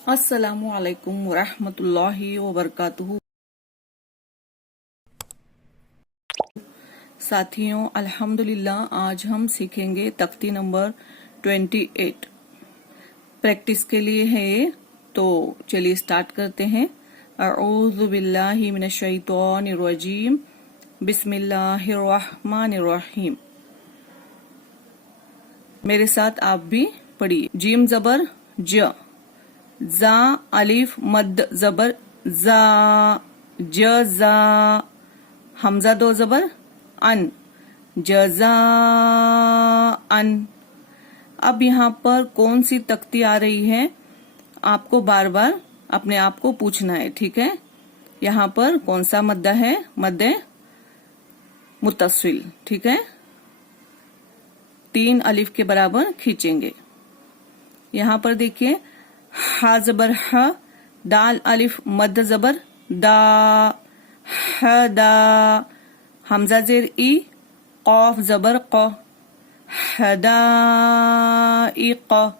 अस्सलामु अलैकुम वरहमतुल्लाहि वबरकातुहू। साथियों, अल्हम्दुलिल्लाह आज हम सीखेंगे तख्ती नंबर 28। प्रैक्टिस के लिए है ये, तो चलिए स्टार्ट करते हैं। अऊज़ु बिल्लाहि मिनश शैतानिर रजीम, बिस्मिल्लाहिर रहमानिर रहीम। मेरे साथ आप भी पढ़िए। जीम जबर ज, जा अलिफ मद जबर जा, ज जा। हमजा दो जबर अन, जजा अन। अब यहाँ पर कौन सी तख्ती आ रही है आपको बार बार अपने आप को पूछना है, ठीक है। यहाँ पर कौन सा मद्दा है? मद्दे मुत्तसिल, ठीक है। 3 अलिफ के बराबर खींचेंगे। यहाँ पर देखिए, हा जबर ह, दाल अलिफ मद जबर दा, ह दा। हमजा जेर ई, कौफ जबर क, हदा ई क।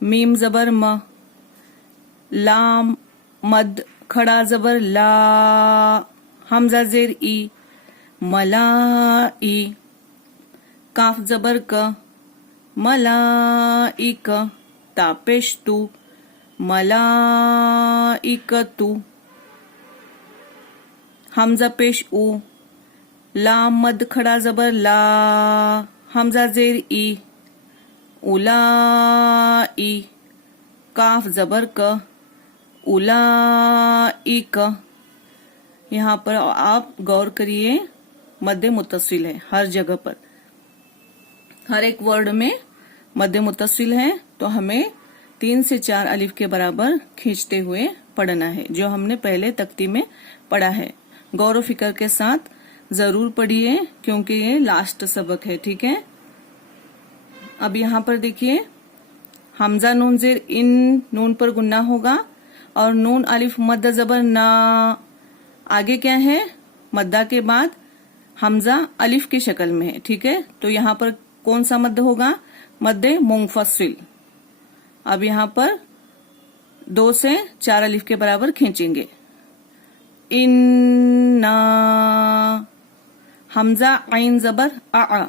मीम जबर म, लाम मद खड़ा जबर ला, हमजा जेर ई, मला ई। काफ जबर क, मलाइक, तापेश तू, मलाइकतु। हमजा पेश उ, लाम मद खड़ा जबर ला, हमजा जेर ई, उलाई। काफ जबर क, उलाइक। यहाँ पर आप गौर करिए, मद्दे मुत्तसिल है हर जगह पर, हर एक वर्ड में मद्दे मुत्तसिल है। तो हमें 3 से 4 अलिफ के बराबर खींचते हुए पढ़ना है, जो हमने पहले तख्ती में पढ़ा है। गौर फिक्र के साथ जरूर पढ़िए, क्योंकि ये लास्ट सबक है, ठीक है। अब यहाँ पर देखिए, हमजा नून जेर इन, नून पर गुन्ना होगा, और नून अलिफ मद्द जबर ना। आगे क्या है? मद्दा के बाद हमजा अलिफ की शक्ल में है, ठीक है। तो यहाँ पर कौन सा मद्द होगा? मद्दे मुंफसिल। अब यहाँ पर 2 से 4 अलिफ के बराबर खींचेंगे। इन्ना, हमजा आइन जबर आ,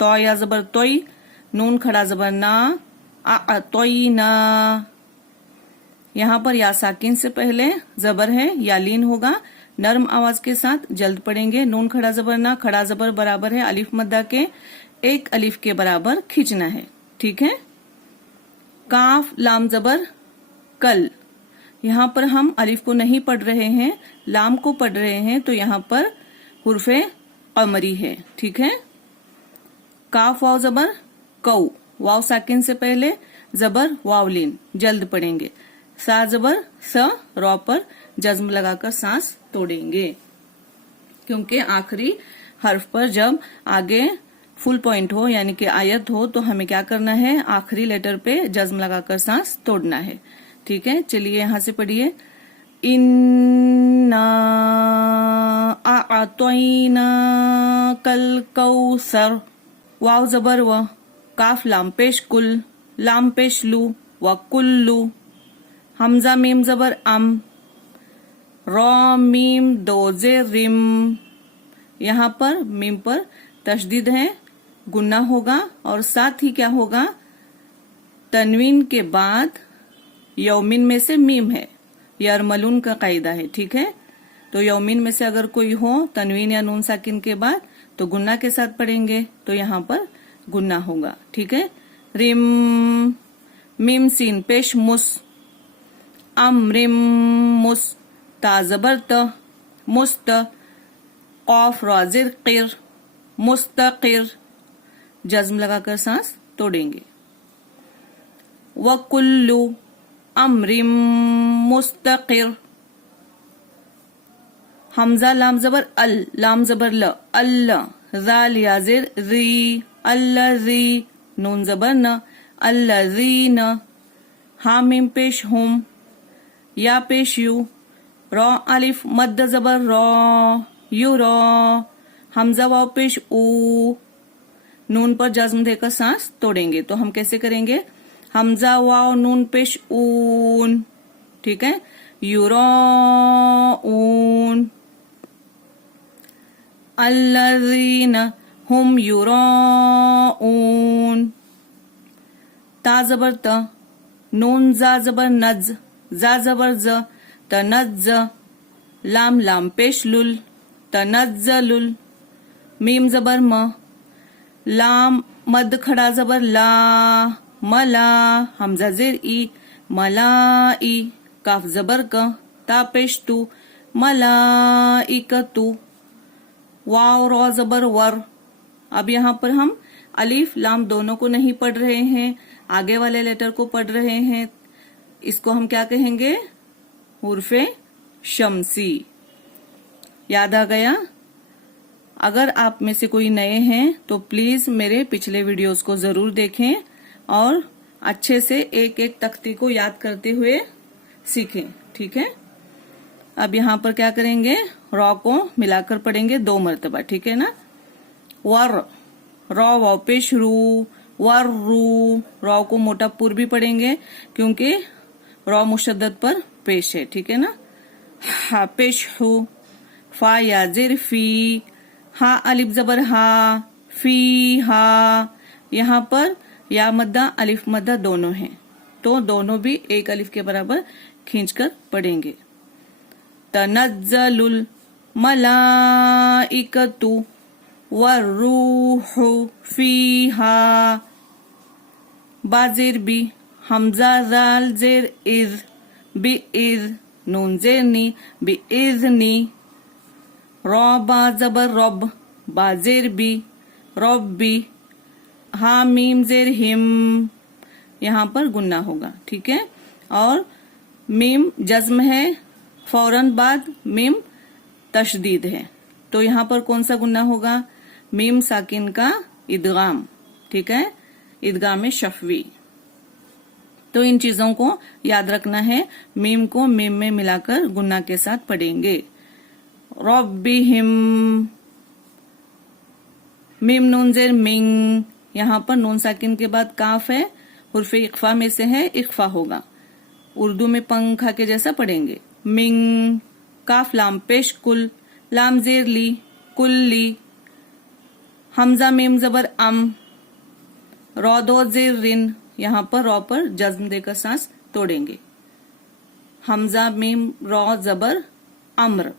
तो या जबर तोई, नून खड़ा जबर ना, आ तोई ना। यहाँ पर या साकिन से पहले जबर है, या लीन होगा। नर्म आवाज के साथ जल्द पढ़ेंगे। नून खड़ा जबर ना, खड़ा जबर बराबर है अलिफ मद्दा के 1 अलिफ के बराबर खींचना है, ठीक है। काफ लाम जबर कल, यहाँ पर हम अलिफ को नहीं पढ़ रहे हैं, लाम को पढ़ रहे हैं, तो यहाँ पर हुर्फे कमरी है, ठीक है। काफ वाव जबर कौ, वाव साकिन से पहले जबर वावलीन, जल्द पढ़ेंगे। सा जबर स, रॉ पर जज्म लगाकर सांस तोड़ेंगे, क्योंकि आखिरी हर्फ पर जब आगे फुल पॉइंट हो, यानी कि आयत हो, तो हमें क्या करना है? आखिरी लेटर पे जज्म लगाकर सांस तोड़ना है, ठीक है। चलिए यहाँ से पढ़िए। इन्ना आतोइना कल कौसर, वाव जबर व, काफ लाम पेश कुल, लाम पेश लू, व कुल्लू। हमजा मीम जबर अम, रॉ मीम दोजे रिम। यहाँ पर मीम पर तशदीद है, गुन्ना होगा, और साथ ही क्या होगा? तनवीन के बाद यौमिन में से मीम है, यरमलून का कायदा है, ठीक है। तो यौमिन में से अगर कोई हो तनवीन या नून साकिन के बाद, तो गुन्ना के साथ पढ़ेंगे, तो यहाँ पर गुन्ना होगा, ठीक है। रिम, मीम सीन पेश मुस, अमरिम मुस, ताजबर त, मुस्त। कौफ राजिर किर, मुस्तकिर, जज्म लगाकर सांस तोड़ेंगे। वकुल्लु अमरिम मुस्तकिर। हमजा लाम जबर अल, लाम जबर ल, अल्ला। जाल याजिर री, अल्लज़ी, नून जबर न, अल्लज़ीन। हा मीम पेश हुम, या पेश यू, रॉ अलिफ मद्द जबर रॉ, यू रॉ। हमजा वाव पेश ऊ, नून पर जज्म देकर सांस तोड़ेंगे। तो हम कैसे करेंगे? हमजा वाव नून पेश ऊन, ठीक है, युराऊन। अल्लज़ीना हुम युराऊन। ता जबर त, नून जा जबर नज, जा जबर ज, तनज्ज। लाम लाम पेश लुल, तनज्जलुल। मीम जबर म, लाम मद खड़ा जबर ला, मला। हमजा जेर ई, मलाई। काफ जबर क, ता पेश तू, मलाइकतु। वाव रॉ जबर वर। अब यहाँ पर हम अलीफ लाम दोनों को नहीं पढ़ रहे हैं, आगे वाले लेटर को पढ़ रहे हैं। इसको हम क्या कहेंगे? हुर्फे शम्सी। याद आ गया? अगर आप में से कोई नए हैं तो प्लीज मेरे पिछले वीडियोस को जरूर देखें और अच्छे से एक एक तख्ती को याद करते हुए सीखें, ठीक है। अब यहाँ पर क्या करेंगे? रॉ को मिलाकर पढ़ेंगे 2 मरतबा, ठीक है ना। वर, रॉ वाव पेश रू, वर रू। रॉ को मोटा पुर भी पढ़ेंगे क्योंकि रॉ मुशद्दद पर पेश है, ठीक है ना। हा पेश हु, फा या जेर फी, हा अलिफ जबर हा, फी हा। यहाँ पर या मद्दा अलिफ मद्दा दोनों हैं, तो दोनों भी एक अलिफ के बराबर खींचकर पढ़ेंगे। तनज्जलुल मलाइकतु वर्रूहु फीहा। बाजेर बी, हमजा जाल जेर इज, बी इज। नून जेर नी, बी इज नी। रॉ बा जबर रब, बाजेर बी, रब्बी। हा मीम जेर हिम, यहाँ पर गुन्ना होगा, ठीक है। और मीम जज्म है, फौरन बाद मीम तशदीद है, तो यहाँ पर कौन सा गुन्ना होगा? मीम साकिन का इदगाम, ठीक है, इदगाम शफवी। तो इन चीजों को याद रखना है। मीम को मीम में मिलाकर गुन्ना के साथ पढ़ेंगे। रब्बिहिम, मीम नून जेर मिंग। यहाँ पर नून साकिन के बाद काफ है, हुर्फे इख्फा में से है, इख्फा होगा। उर्दू में पंखा के जैसा पढ़ेंगे। मिंग, काफ लाम पेश कुल, लाम जेर ली, कुल्ली। हमजा मीम जबर अम, रॉ दो जेर रिन। यहाँ पर रॉ पर जज्म देकर सांस तोड़ेंगे। हमजा मीम रॉ जबर अम्र,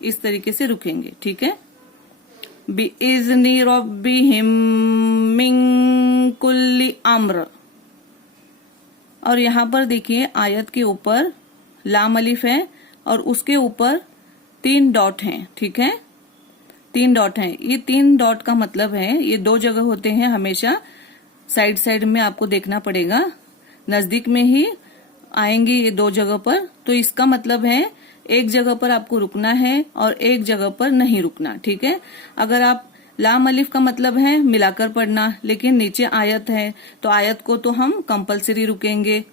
इस तरीके से रुकेंगे, ठीक है। बिइज़्नि रब्बिहिम मिन कुल्ली अम्र। और यहाँ पर देखिए आयत के ऊपर लाम अलिफ है और उसके ऊपर 3 डॉट हैं, ठीक है, 3 डॉट हैं। ये 3 डॉट का मतलब है, ये 2 जगह होते हैं हमेशा, साइड साइड में आपको देखना पड़ेगा, नजदीक में ही आएंगे ये 2 जगह पर। तो इसका मतलब है एक जगह पर आपको रुकना है और एक जगह पर नहीं रुकना, ठीक है। अगर आप लाम अलिफ का मतलब है मिलाकर पढ़ना, लेकिन नीचे आयत है तो आयत को तो हम कंपलसरी रुकेंगे,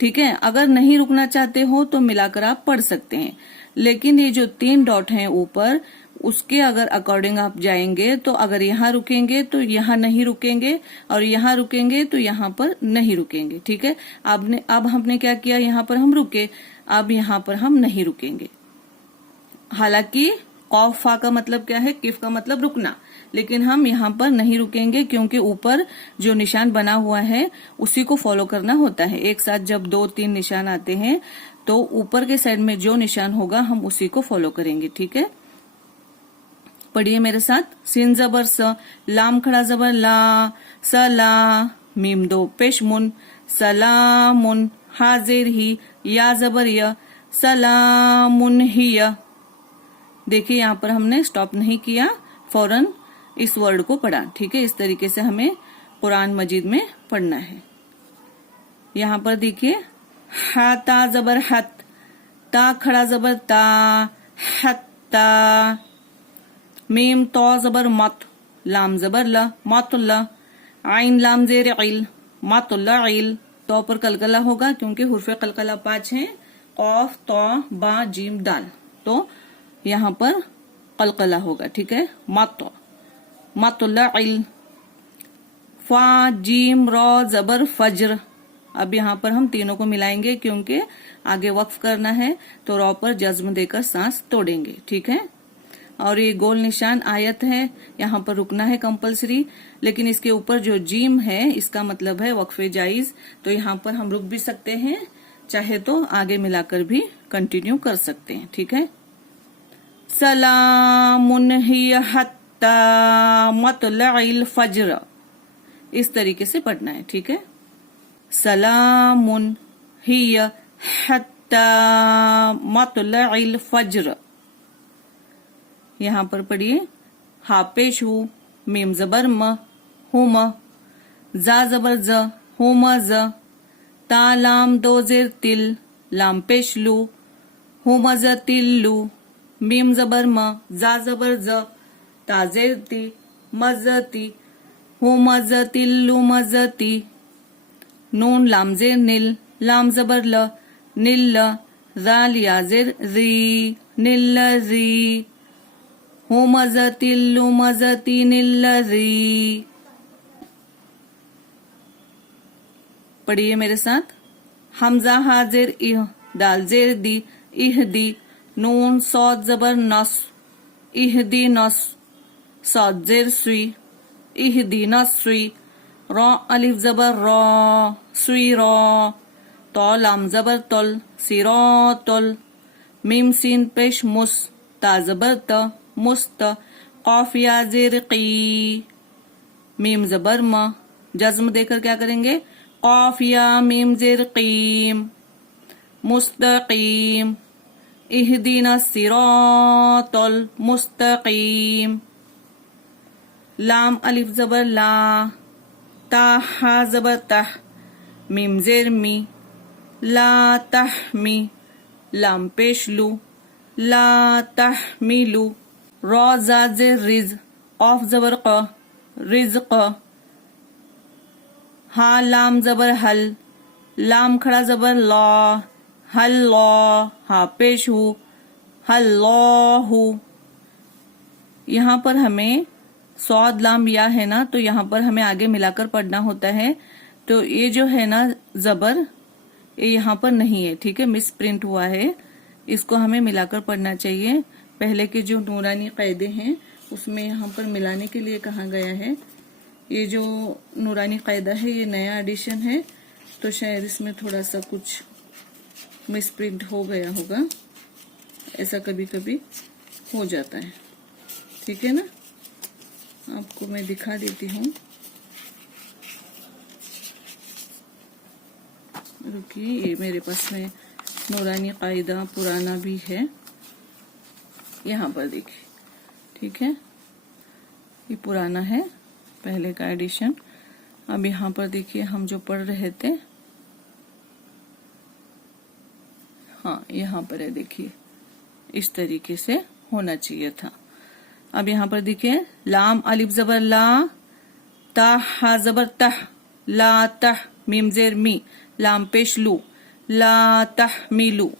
ठीक है। अगर नहीं रुकना चाहते हो तो मिलाकर आप पढ़ सकते हैं, लेकिन ये जो 3 डॉट हैं ऊपर, उसके अगर अकॉर्डिंग आप जाएंगे तो अगर यहाँ रुकेंगे तो यहाँ नहीं रुकेंगे और यहाँ रुकेंगे तो यहाँ पर नहीं रुकेंगे, ठीक है। अब हमने क्या किया? यहाँ पर हम रुके, अब यहाँ पर हम नहीं रुकेंगे। हालांकि कौफ फा का मतलब क्या है? किफ का मतलब रुकना, लेकिन हम यहाँ पर नहीं रुकेंगे क्योंकि ऊपर जो निशान बना हुआ है उसी को फॉलो करना होता है। एक साथ जब 2-3 निशान आते हैं तो ऊपर के साइड में जो निशान होगा हम उसी को फॉलो करेंगे, ठीक है। पढ़िए मेरे साथ। सिन जबर स, लाम खड़ा जबर ला, सला। मीम 2 पेश मुन, सलामुन। हाजिर ही, या जबर य, सलामुन हिय। देखिए यहाँ पर हमने स्टॉप नहीं किया, फौरन इस वर्ड को पढ़ा, ठीक है। इस तरीके से हमें कुरान मजीद में पढ़ना है। यहाँ पर देखिए हा ता जबर हत, ता खड़ा जबर ता, हत्ता। मीम तो जबर मत, लाम जबर ल, मतुल्ला। आइन लाम जेर इल, मतुल्ला इल। तो पर कलकला होगा क्योंकि हुर्फे कलकला 5 हैं, कौफ तो बा जीम दाल, तो यहाँ पर कलकला होगा, ठीक है। मतुल्ला इल। फा जीम रॉ जबर फज्र, अब यहाँ पर हम तीनों को मिलाएंगे क्योंकि आगे वक्फ करना है, तो रॉ पर जज्म देकर सांस तोड़ेंगे। ठीक है। और ये गोल निशान आयत है, यहाँ पर रुकना है कंपलसरी, लेकिन इसके ऊपर जो जीम है इसका मतलब है वक्फे जायज, तो यहाँ पर हम रुक भी सकते हैं, चाहे तो आगे मिलाकर भी कंटिन्यू कर सकते हैं। ठीक है। सलामुन हिय हत्ता मतलइल फज्र, इस तरीके से पढ़ना है। ठीक है। सलामुन हिय हत्ता मतलइल फज्र, यहाँ पर पढ़िए हा पेश हु, मीम जबर म, हुम, जा जबर ज, हुम ज, ता लाम दो जेर तिल, लाम पेश लू, हुम ज तिल्लू, मीम जबर म, जा जबर ज, ता जेर ती, मजती, हुम ज तिल्लू मजती, नून लाम जेर निल, लाम जबर ल, निल, जाल या जेर री, निल री, हुमज़तिल लुमज़तिनिल री। पढ़िए मेरे साथ। हमजा हाजिर इह, दाल जेर दी, इह दी, नून सौद जबर नस, इह दी नस, सौद जेर सुई, इह दी नसुई, रॉ अलिफ जबर रॉ, सुई रॉ, तो लाम जबर तल, सिरोतल, मीम सीन पेश मुस, ता जबर त, मुस्त, कौफ या जेर की, मीम जबर म, जज्म देकर क्या करेंगे, कौफ या मीम जेर कीम, मुस्तकीम, इहदीना सिरातल मुस्तकीम, लाम अलिफ जबर ला, ता हा जबर तह, मीम जेर मी, ला तहमी, लाम पेश लू, ला तहमिलू, रॉ जा जेर रिज, ऑफ जबर क, रिज़्क़, हा लाम जबर हल, लाम खड़ा जबर लॉ, हल लॉ, हा पेश हु, हल्लाहु। यहाँ पर हमें सौद लाम या है ना, तो यहाँ पर हमें आगे मिलाकर पढ़ना होता है, तो ये जो है ना जबर, ये यहाँ पर नहीं है। ठीक है, मिस प्रिंट हुआ है, इसको हमें मिलाकर पढ़ना चाहिए। पहले के जो नूरानी कायदे हैं उसमें यहाँ पर मिलाने के लिए कहा गया है। ये जो नूरानी कायदा है ये नया एडिशन है, तो शायद इसमें थोड़ा सा कुछ मिस प्रिंट हो गया होगा, ऐसा कभी कभी हो जाता है। ठीक है ना, आपको मैं दिखा देती हूँ। रुकिए, ये मेरे पास में नूरानी कायदा पुराना भी है, यहाँ पर देखिए। ठीक है, ये पुराना है, पहले का एडिशन। अब यहाँ पर देखिए हम जो पढ़ रहे थे, हाँ यहाँ पर है, देखिए इस तरीके से होना चाहिए था। अब यहाँ पर देखिए लाम अलिफ जबर ला, ता हा जबर तह, ला तह, मीम जेर मी, लाम पेश लू, ला तहमिलू,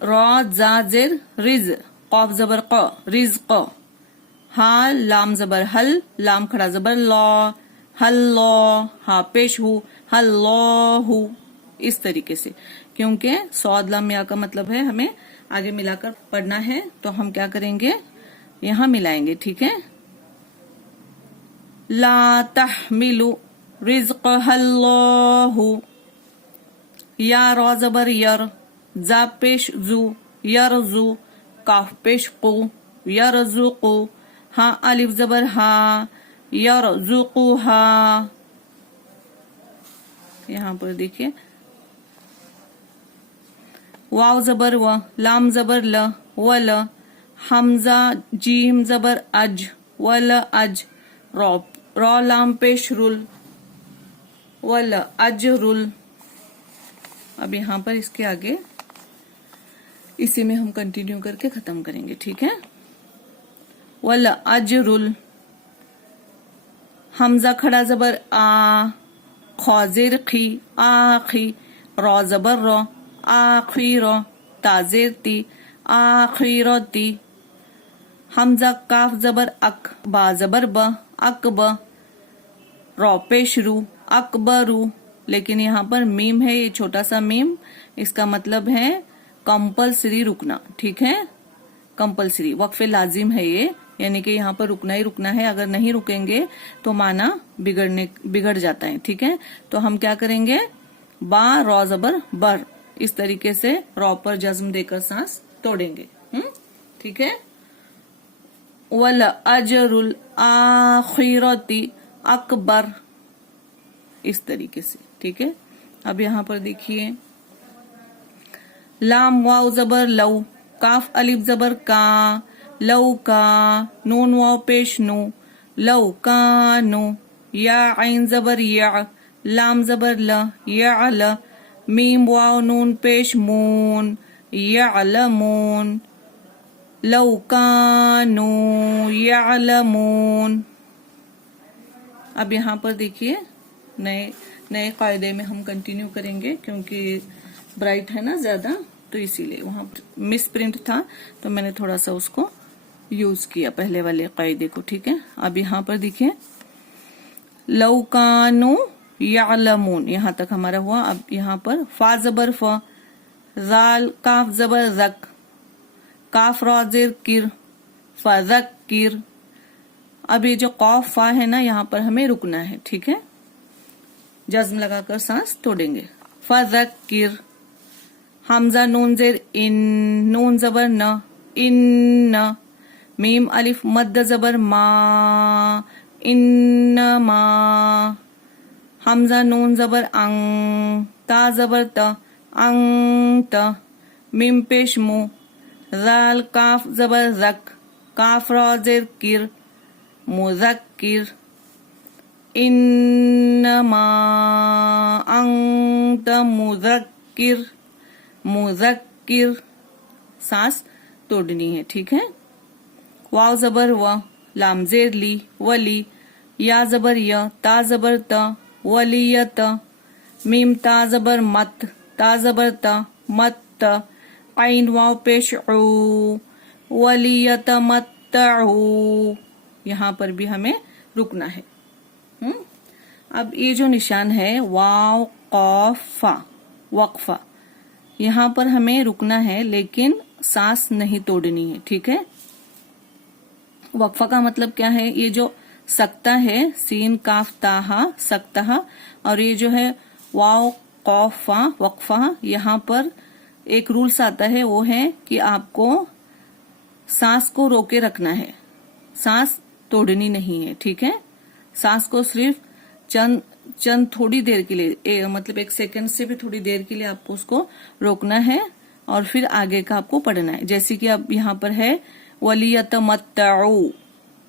रॉ जा जेर रिज, कौफ जबर क, रिज़्क़, हा लाम जबर हल, लाम खड़ा जबर लॉ, हल्लॉ, हा पेश हु, हल्लॉहु, इस तरीके से। क्योंकि सौद लाम या का मतलब है हमें आगे मिलाकर पढ़ना है, तो हम क्या करेंगे, यहाँ मिलाएंगे। ठीक है, ला तहमिलु रिज़्क़ हल्लाहु, या रॉ जबर यर, जा पेश जू, यरजू, काफ पेश कू, यरजुकू, हा अलिफ जबर हा, यरजुकुहा। यहाँ पर देखिए वाव जबर व, लाम जबर ल, वल, हमजा जीम जबर अज, वल अज, रॉ लाम पेश रुल, वल अजरुल। अब यहाँ पर इसके आगे इसी में हम कंटिन्यू करके खत्म करेंगे। ठीक है, वल अजरुल, हमजा खड़ा जबर आ, खौजेर खी, आखी, रॉ जबर रॉ, आखिर, ताजेर ती, आखिरती, हमजा काफ जबर अक, बा जबर ब, अकब, रॉ पेश रू, अकबरू, लेकिन यहाँ पर मीम है, ये छोटा सा मीम, इसका मतलब है कंपल्सरी रुकना, ठीक है। कंपल्सरी वक्फे लाजिम है ये, यानी कि यहाँ पर रुकना ही रुकना है, अगर नहीं रुकेंगे तो माना बिगड़ जाता है, ठीक है। तो हम क्या करेंगे, बा रॉ जबर बर, इस तरीके से रॉ पर जज्म देकर सांस तोड़ेंगे, ठीक है। वल अजरुल आखिरती अकबर, इस तरीके से, ठीक है। अब यहाँ पर देखिए, लाम वाव जबर लव, काफ अलिफ जबर का, लव का, नून वाव पेश नु, लव का नु, या आइन जबर या, लाम जबर ल, या ल, मीम वाव नून पेश मून, या ल मून, लव का नु या ल मून। अब यहाँ पर देखिए, नए कायदे में हम कंटिन्यू करेंगे, क्योंकि ब्राइट है ना ज्यादा, तो इसीलिए वहां मिस प्रिंट था तो मैंने थोड़ा सा उसको यूज किया पहले वाले कायदे को, ठीक है। अब यहाँ पर देखिए, लौकानु यालमून, यहाँ तक हमारा हुआ। अब यहाँ पर फा जबर फ, जाल काफ जबर जक, काफ रॉजिर किर, फजक किर। अब ये जो कौफ फा है ना, यहाँ पर हमें रुकना है, ठीक है। जज्म लगाकर सांस तोड़ेंगे। फजक किर, हमजा नून जेर इन, नून जबर न, इन न, मीम अलिफ मद्द जबर मा, इन मा, हमजा नून जबर अंग, ता जबर त, अंग त, मीम पेश मु, जाल काफ जबर जक, काफ रॉ जेर किर, मुज़क्किर, इन्नमा अंत मुज़क्किर, मुज़क्किर, सांस तोड़नी है, ठीक है। वाव जबर व, लाम जेर ली, वली, या जबर य, ता जबर त, वलियत, मीम ता जबर मत, ता जबर त, मत, आइन वाव पेश ऊ, वलियत मत्तऊ, यहाँ पर भी हमें रुकना है। अब ये जो निशान है वाव कौफ फा, वक्फा, यहाँ पर हमें रुकना है, लेकिन सांस नहीं तोड़नी है, ठीक है। वक्फा का मतलब क्या है, ये जो सकता है, सीन काफ ताहा सकता, और ये जो है वाव कौफ फा वक्फा, यहाँ पर एक रूल्स आता है, वो है कि आपको सांस को रोके रखना है, सांस तोड़नी नहीं है, ठीक है। सांस को सिर्फ चंद थोड़ी देर के लिए, मतलब 1 सेकंड से भी थोड़ी देर के लिए आपको उसको रोकना है, और फिर आगे का आपको पढ़ना है। जैसे कि अब यहाँ पर है वलियतमत्तऊ,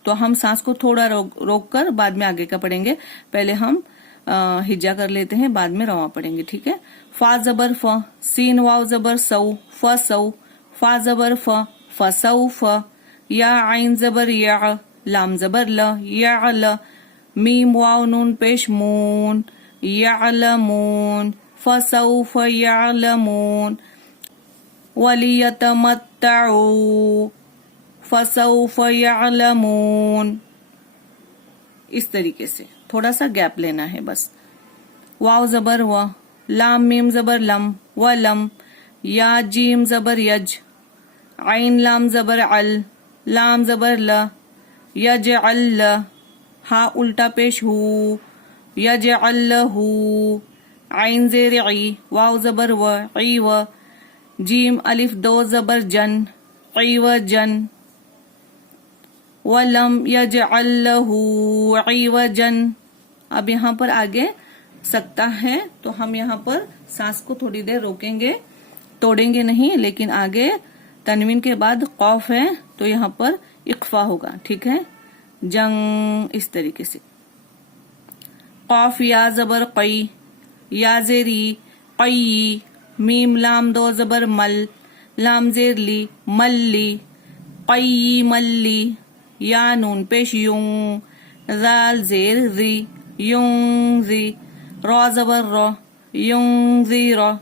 तो हम सांस को थोड़ा रोक कर बाद में आगे का पढ़ेंगे। पहले हम हिज्जा कर लेते हैं, बाद में रवा पढ़ेंगे, ठीक है। फा जबर फ, सीन वाव जबर सऊ, फ सऊ, फा जबर फ, फसऊ फ, या आइन जबर या, लाम जबर ल, या ल, मीम वाव नून पेश मून, यालमून, फसौफ यालमून, वलियतमत्तऊ, फसौफ यालमून। इस तरीके से थोड़ा सा गैप लेना है बस। वाव जबर व, लाम मीम जबर लम, वलम, या जीम जबर यज, आइन लाम जबर अल, लाम जबर ल, यजअल, हा उल्टा पेश हु, यजअलहु, आइन जेर ई, वाव जबर व, ई व, जीम अलिफ दो जबर जन, ई व जन, वलम यजअलहु ई व जन। अब यहाँ पर आगे सकता है, तो हम यहाँ पर सांस को थोड़ी देर रोकेंगे, तोड़ेंगे नहीं, लेकिन आगे तनवीन के बाद कौफ है, तो यहाँ पर इक्फा होगा, ठीक है। जंग, इस तरीके से। कौफ या जबर कई, या जेरी कई, मीम लाम दो जबर मल, लाम जेर ली, मल्ली, कई मल्ली, या नून पेश यूं, जाल जेर जी, यूं जी, रॉ जबर रॉ, यूं जी रॉ,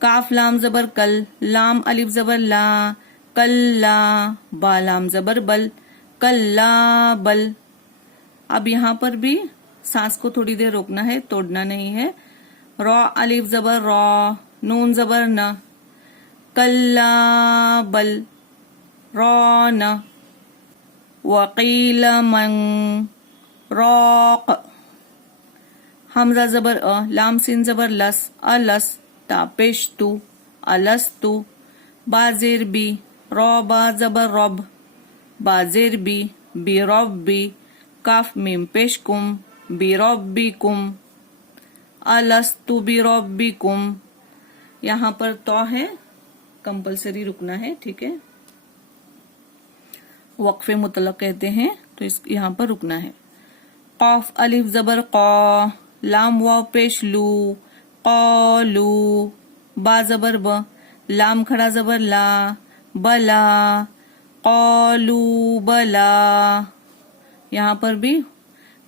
काफ लाम जबर कल, लाम अलिफ जबर ला, कल्ला, बा लाम जबर बल, कल्ला बल। अब यहाँ पर भी सांस को थोड़ी देर रोकना है, तोड़ना नहीं है, रॉ अलिफ जबर रॉ, नून जबर न, कल्ला बल, रौन, वकील मन, रौक, हमजा जबर अ, लाम सिन जबर लस, अलस, तापेश तू, अलस्तु, बाजेर बी, रौ बा जबर रब, बाजेर बी, बिरब्बी, काफ मीम पेश कुम, बिरब्बिकुम, अलस्तु बिरब्बिकुम। यहाँ पर तो है, कंपलसरी रुकना है, ठीक है। वक्फे मुतलक कहते हैं, तो इस यहाँ पर रुकना है। कौफ अलिफ जबर कौ, लाम वाव पेश लू, कौलू, बा जबर ब, लाम खड़ा जबर ला, बला, कौलू बला। यहाँ पर भी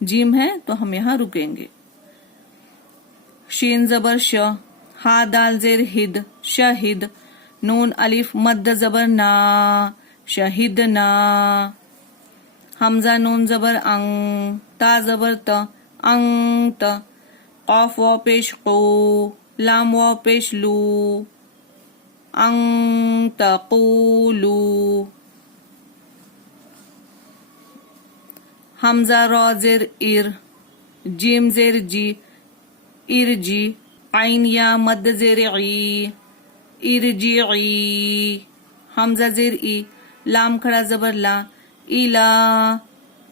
जीम है तो हम यहाँ रुकेंगे। शीन जबर श, हा दाल जेर हिद, शहिद, नून अलिफ मद्द जबर ना, शहिद ना, हमजा नून जबर अंग, ता जबर त, अंग त, कौफ वाव पेश को, लाम वाव पेश लू, अंग तकूलू, हमजा रॉ जेर इर, जीम जेर जी, इरजी, आइन या मद जेर ई, इरजी, हमजा जेर ई, लाम खड़ा जबर ला, इला,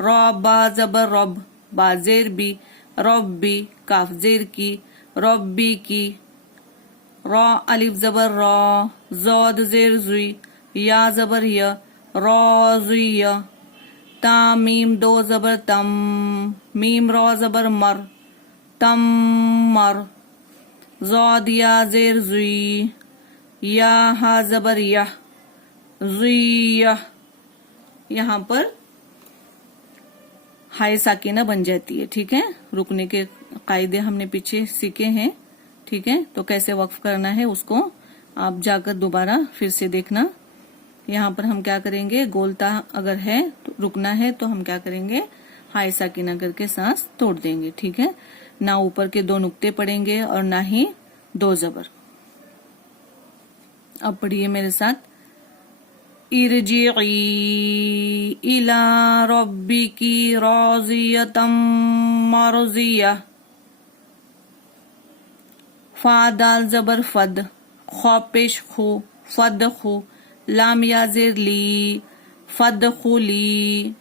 रॉ बा जबर रब, बा जेर बी, रब्बी, काफ जेर की, रब्बी की, रॉ अलिफ जबर रॉ, जौद जेर जुई, या जबर य, रौज़िय, ता मीम दो जबर तम, मीम रॉ जबर मर, तम मर, जौद या जेर जुई, या हा जबर यह, जुइयह। यहाँ पर हाय साकिना बन जाती है, ठीक है। रुकने के कायदे हमने पीछे सीखे हैं, ठीक है। तो कैसे वक्फ करना है उसको आप जाकर दोबारा फिर से देखना। यहाँ पर हम क्या करेंगे, गोलता अगर है तो रुकना है तो हम क्या करेंगे, हाय साकिना करके सांस तोड़ देंगे, ठीक है। ना ऊपर के दो नुक्ते पड़ेंगे और ना ही दो जबर। अब पढ़िए मेरे साथ, इरजिई इला रब्बिकी राज़ियतम मरज़ियह, फा दाल जबर फद, खौ पेश खू, फद खू, लाम या जेर ली, फद खुली,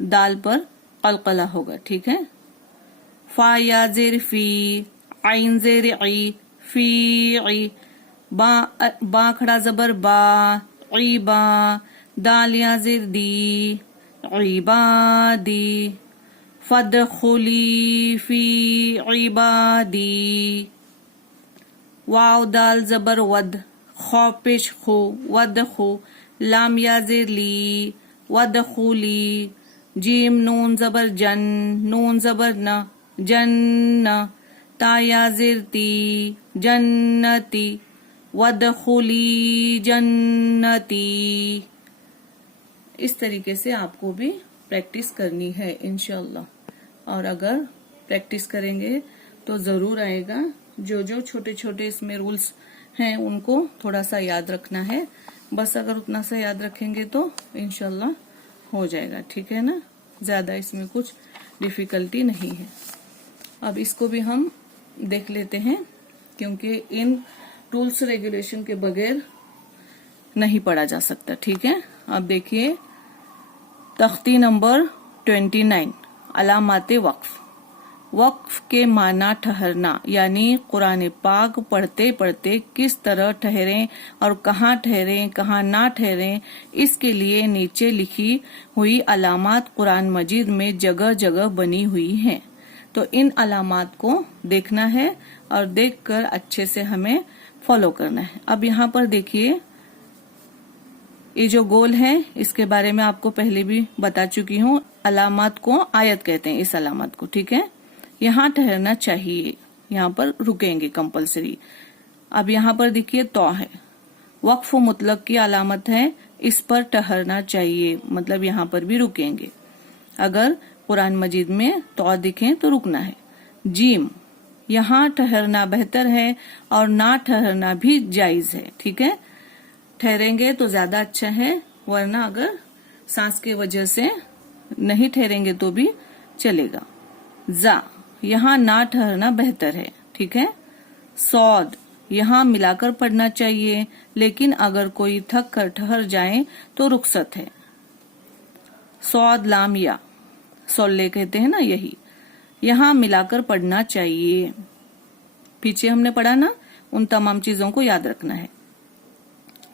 दाल पर कलकला होगा, ठीक है। फा या जेर फी, आइन जेर ई, फी, बा खड़ा जबर बा, ईबा, दाल या जेर दी, इबादी, फदखुली फी इबादी, वाव दाल जबर वद, खौ पेश खू, वद खू, लाम या जेर ली, वदखुली, जीम नून जबर जन, नून जबर न, जन्न, ता या जेर ती, जन्नती, वदखुली जन्नती। इस तरीके से आपको भी प्रैक्टिस करनी है इंशाअल्लाह। और अगर प्रैक्टिस करेंगे तो जरूर आएगा। जो जो छोटे छोटे इसमें रूल्स हैं उनको थोड़ा सा याद रखना है, बस अगर उतना सा याद रखेंगे तो इंशाअल्लाह हो जाएगा, ठीक है ना। ज्यादा इसमें कुछ डिफिकल्टी नहीं है। अब इसको भी हम देख लेते हैं, क्योंकि इन रूल्स रेगुलेशन के बगैर नहीं पढ़ा जा सकता, ठीक है। अब देखिए तख्ती नंबर 29, अलामाते वक्फ। वक्फ के माना ठहरना, यानी कुरान पाक पढ़ते पढ़ते किस तरह ठहरें और कहाँ ठहरें कहाँ ना ठहरें, इसके लिए नीचे लिखी हुई अलामात कुरान मजीद में जगह जगह बनी हुई हैं। तो इन अलामात को देखना है और देखकर अच्छे से हमें फॉलो करना है। अब यहाँ पर देखिए, ये जो गोल है इसके बारे में आपको पहले भी बता चुकी हूँ। अलामात को आयत कहते हैं, इस अलामत को, ठीक है। यहाँ ठहरना चाहिए, यहाँ पर रुकेंगे कंपलसरी। अब यहाँ पर देखिए तो है, वक्फ मुतलक की अलामत है, इस पर ठहरना चाहिए, मतलब यहाँ पर भी रुकेंगे। अगर कुरान मजीद में तो दिखे तो रुकना है। जीम, यहाँ ठहरना बेहतर है और ना ठहरना भी जायज है। ठीक है, ठहरेंगे तो ज्यादा अच्छा है, वरना अगर सांस की वजह से नहीं ठहरेंगे तो भी चलेगा। जा, यहाँ ना ठहरना बेहतर है। ठीक है। सौद, यहाँ मिलाकर पढ़ना चाहिए, लेकिन अगर कोई थक कर ठहर जाए तो रुखसत है। सौद लाम या, सोल्ले कहते हैं ना, यही यहाँ मिलाकर पढ़ना चाहिए। पीछे हमने पढ़ा ना, उन तमाम चीजों को याद रखना है।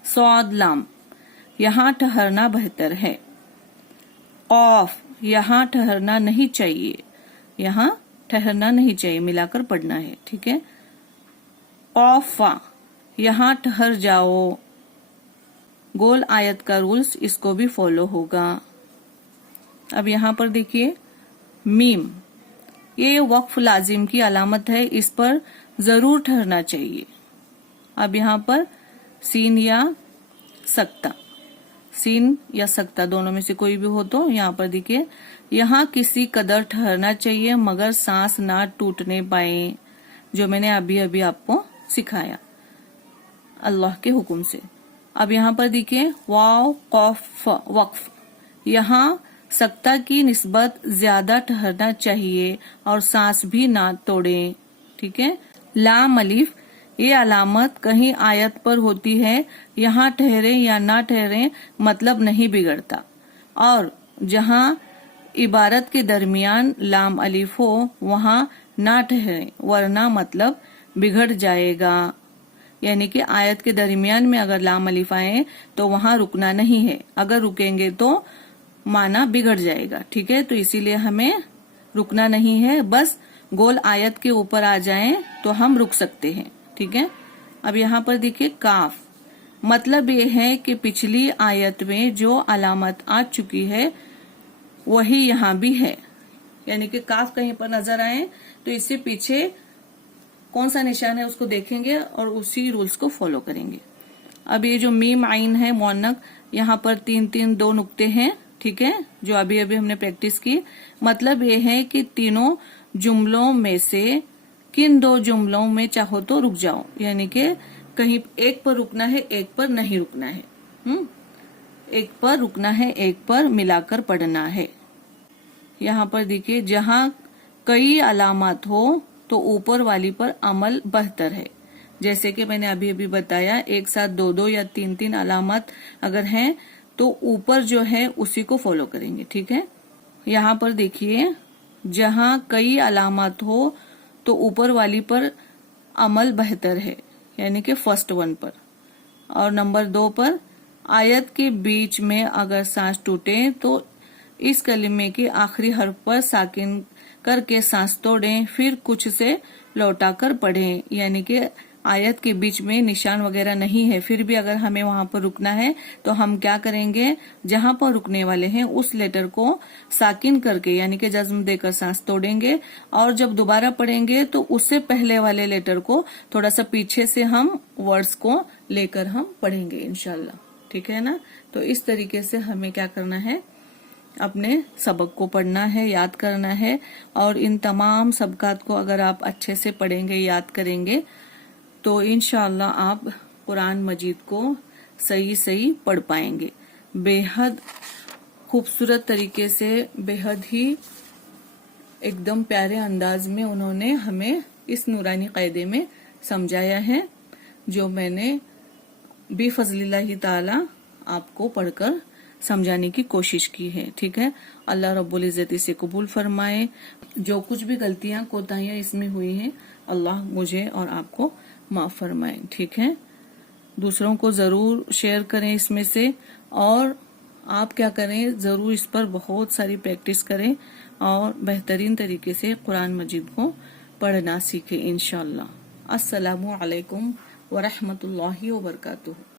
सौद लाम, यहाँ ठहरना बेहतर है। कौफ, यहाँ ठहरना नहीं चाहिए, यहाँ ठहरना नहीं चाहिए, मिलाकर पढ़ना है। ठीक है। कौफा, यहाँ ठहर जाओ। गोल आयत का रूल्स इसको भी फॉलो होगा। अब यहाँ पर देखिए मीम, ये वक्फ लाजिम की अलामत है, इस पर जरूर ठहरना चाहिए। अब यहाँ पर सीन या सक्ता, सीन या सक्ता दोनों में से कोई भी हो तो यहाँ पर देखिए, यहाँ किसी कदर ठहरना चाहिए मगर सांस ना टूटने पाए, जो मैंने अभी अभी आपको सिखाया अल्लाह के हुक्म से। अब यहाँ पर देखिए वाव कौफ वक्फ, यहाँ सक्ता की निस्बत ज्यादा ठहरना चाहिए और सांस भी ना तोड़े। ठीक है। लाम अलिफ, ये अलामत कहीं आयत पर होती है, यहाँ ठहरे या ना ठहरे मतलब नहीं बिगड़ता, और जहाँ इबारत के दरमियान लाम अलिफ हो वहाँ ना ठहरे, वरना मतलब बिगड़ जाएगा। यानी कि आयत के दरमियान में अगर लाम अलिफ आए तो वहाँ रुकना नहीं है, अगर रुकेंगे तो माना बिगड़ जाएगा। ठीक है, तो इसीलिए हमें रुकना नहीं है, बस गोल आयत के ऊपर आ जाएं तो हम रुक सकते हैं। ठीक है। अब यहाँ पर देखिए काफ, मतलब ये है कि पिछली आयत में जो अलामत आ चुकी है वही यहाँ भी है, यानी कि काफ कहीं पर नजर आए तो इससे पीछे कौन सा निशान है उसको देखेंगे और उसी रूल्स को फॉलो करेंगे। अब ये जो मीम आइन है मुअन्नक, यहाँ पर 3 2 नुक्ते हैं। ठीक है, जो अभी अभी हमने प्रैक्टिस की। मतलब ये है कि तीनों जुमलों में से किन 2 जुमलों में चाहो तो रुक जाओ, यानी कि कहीं एक पर रुकना है, एक पर नहीं रुकना है। एक पर रुकना है, एक पर मिलाकर पढ़ना है। यहाँ पर देखिए जहाँ कई अलामत हो तो ऊपर वाली पर अमल बेहतर है। जैसे कि मैंने अभी अभी बताया, एक साथ 2 या 3 अलामत अगर हैं तो ऊपर जो है उसी को फॉलो करेंगे। ठीक है। यहाँ पर देखिए जहाँ कई अलामत हो तो ऊपर वाली पर अमल बेहतर है, यानी कि फर्स्ट वन पर, और नंबर 2 पर आयत के बीच में अगर सांस टूटे तो इस कलिमे के आखिरी हर्फ पर साकिन करके सांस तोड़ें, फिर कुछ से लौटाकर पढ़ें। यानी कि आयत के बीच में निशान वगैरह नहीं है, फिर भी अगर हमें वहां पर रुकना है तो हम क्या करेंगे, जहां पर रुकने वाले हैं उस लेटर को साकिन करके यानी कि जज्म देकर सांस तोड़ेंगे, और जब दोबारा पढ़ेंगे तो उससे पहले वाले लेटर को थोड़ा सा पीछे से हम वर्ड्स को लेकर हम पढ़ेंगे इंशाल्लाह। ठीक है ना। तो इस तरीके से हमें क्या करना है, अपने सबक को पढ़ना है, याद करना है, और इन तमाम सबकात को अगर आप अच्छे से पढ़ेंगे, याद करेंगे तो इंशाअल्लाह आप कुरान मजीद को सही पढ़ पाएंगे। बेहद खूबसूरत तरीके से, बेहद ही एकदम प्यारे अंदाज में उन्होंने हमें इस नूरानी कायदे में समझाया है, जो मैंने बिफज़लिल्लाहि ताला आपको पढ़कर समझाने की कोशिश की है। ठीक है। अल्लाह रब्बुल इज़्ज़त इसे कबूल फरमाए। जो कुछ भी गलतियां कोताहियां इसमें हुई हैं, अल्लाह मुझे और आपको माफ फरमाए। ठीक है। दूसरों को जरूर शेयर करें इसमें से, और आप क्या करें, जरूर इस पर बहुत सारी प्रैक्टिस करें और बेहतरीन तरीके से कुरान मजीद को पढ़ना सीखें इंशाअल्लाह। अस्सलामु अलैकुम व रहमतुल्लाहि व बरकातुहू।